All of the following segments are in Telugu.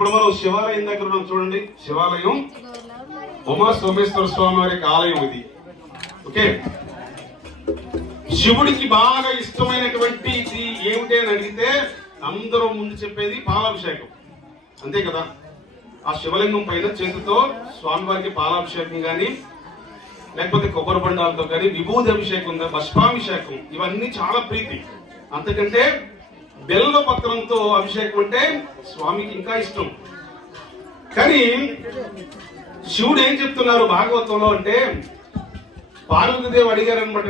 ఇప్పుడు మనం శివాలయం దగ్గర ఉన్నాం చూడండి. శివాలయం ఉమా సోమేశ్వర స్వామి వారికి ఆలయం ఇది. ఓకే, శివుడికి బాగా ఇష్టమైనటువంటి ఇది ఏమిటి అని అడిగితే అందరూ ముందు చెప్పేది పాలాభిషేకం, అంతే కదా. ఆ శివలింగం పైన చేతితో స్వామివారికి పాలాభిషేకం కానీ, లేకపోతే కొబ్బరి బండాలతో కానీ, విభూది అభిషేకం, భస్మాభిషేకం, ఇవన్నీ చాలా ప్రీతి. అంతకంటే బెల్ల పత్రంతో అభిషేకం అంటే స్వామికి ఇంకా ఇష్టం. కానీ శివుడు ఏం చెప్తున్నారు భాగవతంలో అంటే, పార్వతీదేవి అడిగారు అనమాట,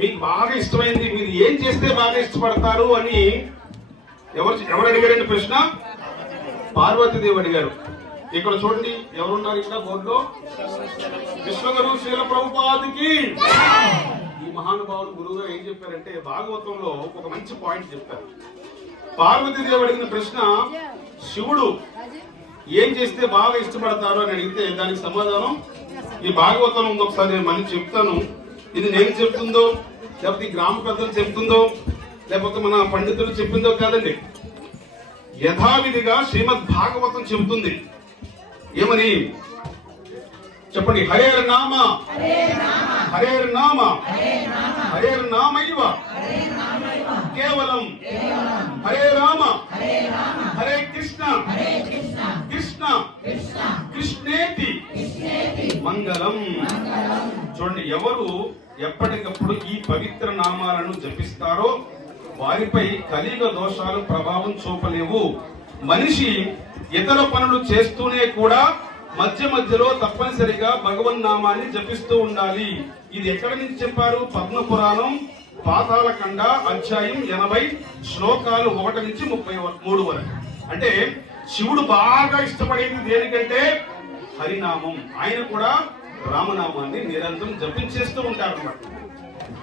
మీకు బాగా ఇష్టమైంది మీరు ఏం చేస్తే బాగా ఇష్టపడతారు అని. ఎవరు అడిగారండి ప్రశ్న? పార్వతీదేవి అడిగారు. ఇక్కడ చూడండి ఎవరున్నారు ఇక్కడ బోర్డులో, విశ్వగురు శ్రీల ప్రభుపాదికి. ఈ మహానుభావుడు గురువు గారు ఏం చెప్పారంటే భాగవతంలో ఒక మంచి పాయింట్ చెప్తారు. పార్వతీదేవి అడిగిన ప్రశ్న, శివుడు ఏం చేస్తే బాగా ఇష్టపడతారు అని అడిగితే దానికి సమాధానం ఈ భాగవతంలో ఉంది. ఒకసారి నేను మళ్ళీ చెప్తాను. ఇది నేను చెప్తుందో, లేకపోతే ఈ గ్రామ పెద్దలు చెప్తుందో, లేకపోతే మన పండితులు చెప్పిందో కాదండి. యథావిధిగా శ్రీమద్ భాగవతం చెబుతుంది. ఏమని చెప్పండి? హరేర్ నామ హరేర్ నామ హరేర్ నామైవ కేవలం హరే రామ హరే కృష్ణ కృష్ణ కృష్ణేతి మంగళం. చూడండి, ఎవరు ఎప్పటికప్పుడు ఈ పవిత్ర నామాలను జపిస్తారో వారిపై కలియుగ దోషాలు ప్రభావం చూపలేవు. మనిషి ఇతర పనులు చేస్తూనే కూడా మధ్య మధ్యలో తప్పనిసరిగా భగవన్నామాన్ని జపిస్తూ ఉండాలి. ఇది ఎక్కడి నుంచి చెప్పారు? పద్మపురాణం పాతాళకండ అధ్యాయం 80 శ్లోకాలు 1 నుంచి 33 వరకు. అంటే శివుడు బాగా ఇష్టపడేది దేనికంటే హరినామం. ఆయన కూడా రామనామాన్ని నిరంతరం జపించేస్తూ ఉంటారు అన్నమాట.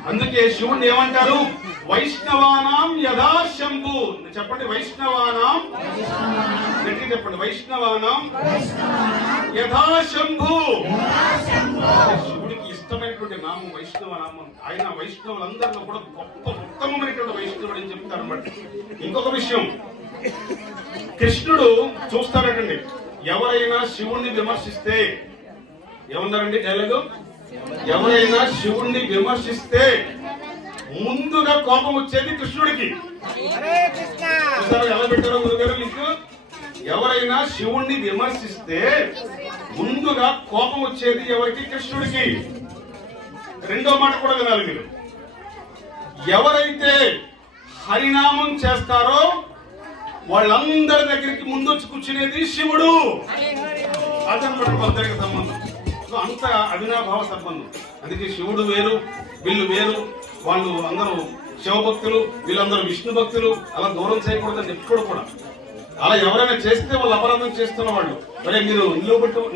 అందుకే శివుడిని ఏమంటారు? వైష్ణవానాం యథా శంభు. చెప్పండి, వైష్ణవానాం, గట్టిగా చెప్పండి, వైష్ణవానాం యథా శంభు. శివుడికి ఇష్టమైనటువంటి నామం వైష్ణవ నామం. ఆయన వైష్ణవులందరిలో కూడా గొప్ప ఉత్తమమైనటువంటి వైష్ణవుడు అని చెప్తారు అన్నమాట. ఇంకొక విషయం, కృష్ణుడు చూస్తారటండి, ఎవరైనా శివుణ్ణి విమర్శిస్తే, ఏమన్నారండి డైలాగు? ఎవరైనా శివుణ్ణి విమర్శిస్తే ముందుగా కోపం వచ్చేది కృష్ణుడికి. ఎలా పెట్టారో గురుగారు మీకు? ఎవరైనా శివుణ్ణి విమర్శిస్తే ముందుగా కోపం వచ్చేది ఎవరికి? కృష్ణుడికి. రెండో మాట కూడా వినాలి మీరు. ఎవరైతే హరినామం చేస్తారో వాళ్ళందరి దగ్గరికి ముందొచ్చి కూర్చునేది శివుడు. అదనమాట భద్రక సంబంధం. అంత అవినాభావ సంబంధం. అందుకే శివుడు వేరు, వీళ్ళు వేరు, వాళ్ళు అందరూ శివభక్తులు, వీళ్ళందరూ విష్ణు భక్తులు, అలా దూరం చేయకూడదని ఎప్పుడు కూడా. అలా ఎవరైనా చేస్తే వాళ్ళు అపరాధం చేస్తున్న వాళ్ళు. మరి మీరు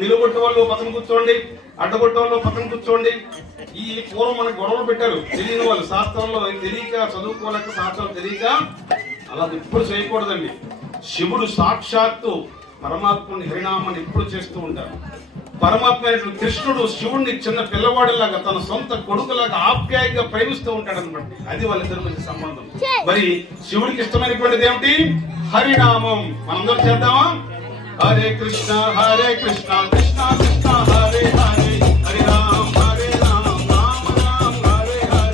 నిలుబొట్టు వాళ్ళు పక్కన కూర్చోండి, అడ్డగొట్టు వాళ్ళు పక్కన కూర్చోండి. ఈ పూర్వం మనకు గొడవలు పెట్టారు తెలియని వాళ్ళు, శాస్త్రంలో తెలియక, చదువుకోలేక, శాస్త్రాలు తెలియక. అలా ఎప్పుడు చేయకూడదండి. శివుడు సాక్షాత్తు పరమాత్ముని హరినామాన్ని ఎప్పుడు చేస్తూ ఉంటారు. పరమాత్మ కృష్ణుడు శివుణ్ణి చిన్న పిల్లవాడిలాగా, తన సొంత కొడుకులాగా ఆప్యాయంగా ప్రేమిస్తూ ఉంటాడు అనమాట. అది వాళ్ళిద్దరి మధ్య సంబంధం. మరి శివుడికి ఇష్టమైనటువంటిది ఏమిటి? హరినామం. మనందరం చేద్దామా? హరే కృష్ణ కృష్ణ కృష్ణ హరే హరే, హరి రామ